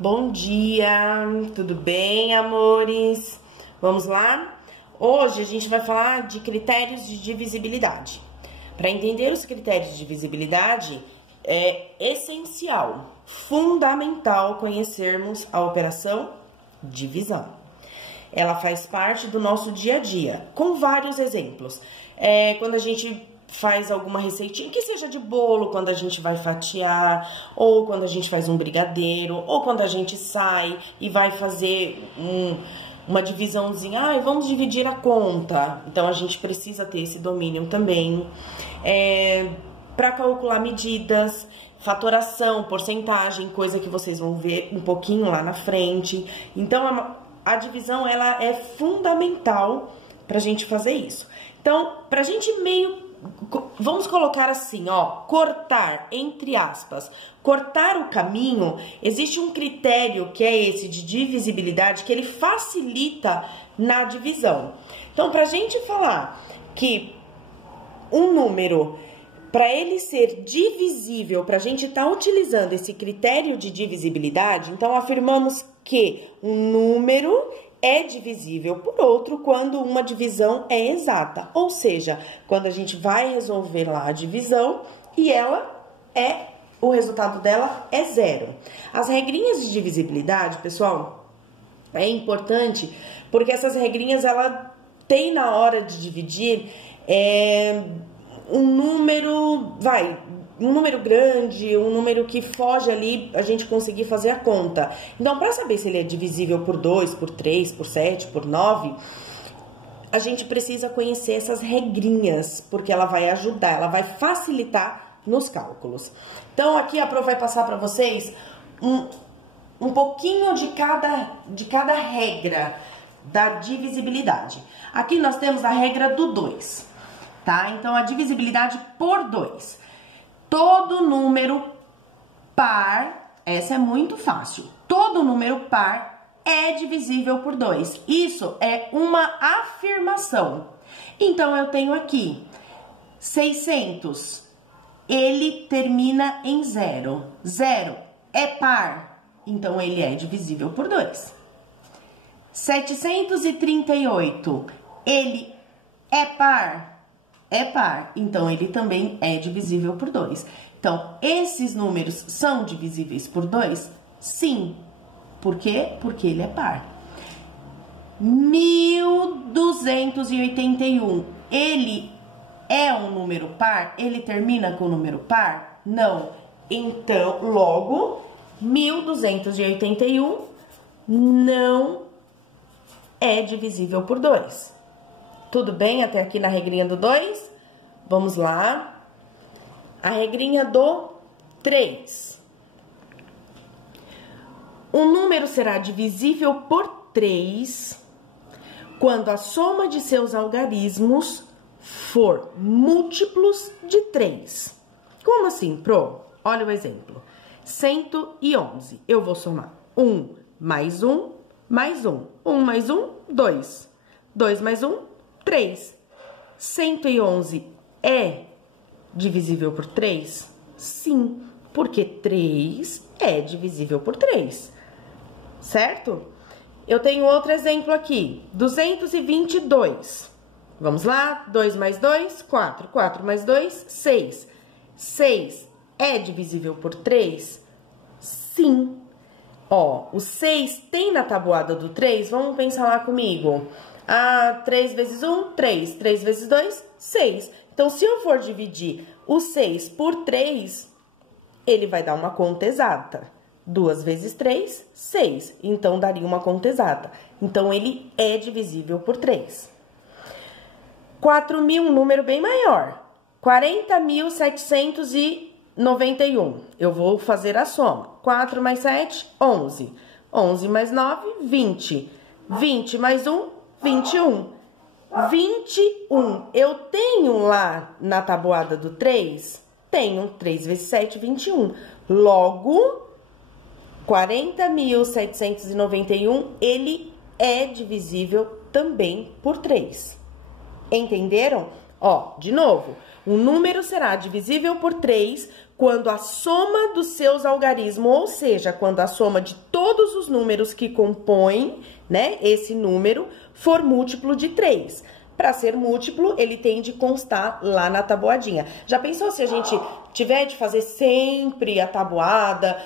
Bom dia, tudo bem, amores? Vamos lá? Hoje a gente vai falar de critérios de divisibilidade. Para entender os critérios de divisibilidade, é essencial, fundamental conhecermos a operação divisão. Ela faz parte do nosso dia a dia, com vários exemplos. Quando a gente faz alguma receitinha, que seja de bolo, quando a gente vai fatiar, ou quando a gente faz um brigadeiro, ou quando a gente sai e vai fazer uma divisãozinha, vamos dividir a conta. Então, a gente precisa ter esse domínio também. Para calcular medidas, fatoração, porcentagem, coisa que vocês vão ver um pouquinho lá na frente. Então, a divisão, ela é fundamental pra gente fazer isso. Então, pra gente vamos colocar assim, cortar, entre aspas, cortar o caminho, existe um critério que é esse de divisibilidade, que ele facilita na divisão. Então, pra gente falar que um número, para ele ser divisível, pra gente estar utilizando esse critério de divisibilidade, então afirmamos que um número é divisível por outro quando uma divisão é exata, ou seja, quando a gente vai resolver lá a divisão e o resultado dela é zero. As regrinhas de divisibilidade, pessoal, é importante porque essas regrinhas, ela tem na hora de dividir um número grande, um número que foge ali, a gente conseguir fazer a conta. Então, para saber se ele é divisível por 2, por 3, por 7, por 9, a gente precisa conhecer essas regrinhas, porque ela vai ajudar, ela vai facilitar nos cálculos. Então, aqui a Pro vai passar para vocês um pouquinho de cada regra da divisibilidade. Aqui nós temos a regra do 2, tá? Então, a divisibilidade por 2. Todo número par, essa é muito fácil, todo número par é divisível por 2. Isso é uma afirmação. Então, eu tenho aqui 600, ele termina em 0. 0 é par, então ele é divisível por 2. 738, ele é par. É par, então ele também é divisível por 2. Então, esses números são divisíveis por 2? Sim. Por quê? Porque ele é par. 1281, ele é um número par? Ele termina com número par? Não. Então, logo, 1281 não é divisível por 2. Tudo bem até aqui na regrinha do 2? Vamos lá. A regrinha do 3. Um número será divisível por 3 quando a soma de seus algarismos for múltiplos de 3. Como assim, Pro? Olha o exemplo. 111. Eu vou somar 1 mais 1 mais 1. 1 mais 1, 2. 2 mais 1, 3. 111 é divisível por 3? Sim, porque 3 é divisível por 3, certo? Eu tenho outro exemplo aqui, 222. Vamos lá, 2 mais 2, 4. 4 mais 2, 6. 6 é divisível por 3? Sim. O 6 tem na tabuada do 3? Vamos pensar lá comigo. 3 vezes 1, 3. 3 vezes 2, 6. Então, se eu for dividir o 6 por 3, ele vai dar uma conta exata. 2 vezes 3, 6. Então, daria uma conta exata. Então, ele é divisível por 3. 4.000, um número bem maior. 40.791. Eu vou fazer a soma. 4 mais 7, 11. 11 mais 9, 20. 20 mais 1, 21. 21. Eu tenho lá na tabuada do 3? Tenho. 3 vezes 7, 21. Logo, 40.791, ele é divisível também por 3. Entenderam? De novo, um número será divisível por 3 quando a soma dos seus algarismos, ou seja, quando a soma de todos os números que compõem, né, esse número, for múltiplo de 3. Para ser múltiplo, ele tem de constar lá na tabuadinha. Já pensou se a gente tiver de fazer sempre a tabuada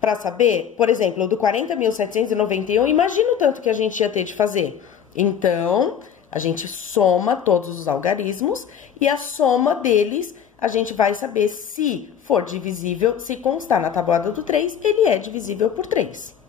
para saber? Por exemplo, do 40.791, imagina o tanto que a gente ia ter de fazer. Então, a gente soma todos os algarismos e a soma deles a gente vai saber se for divisível, se constar na tabuada do 3, ele é divisível por 3.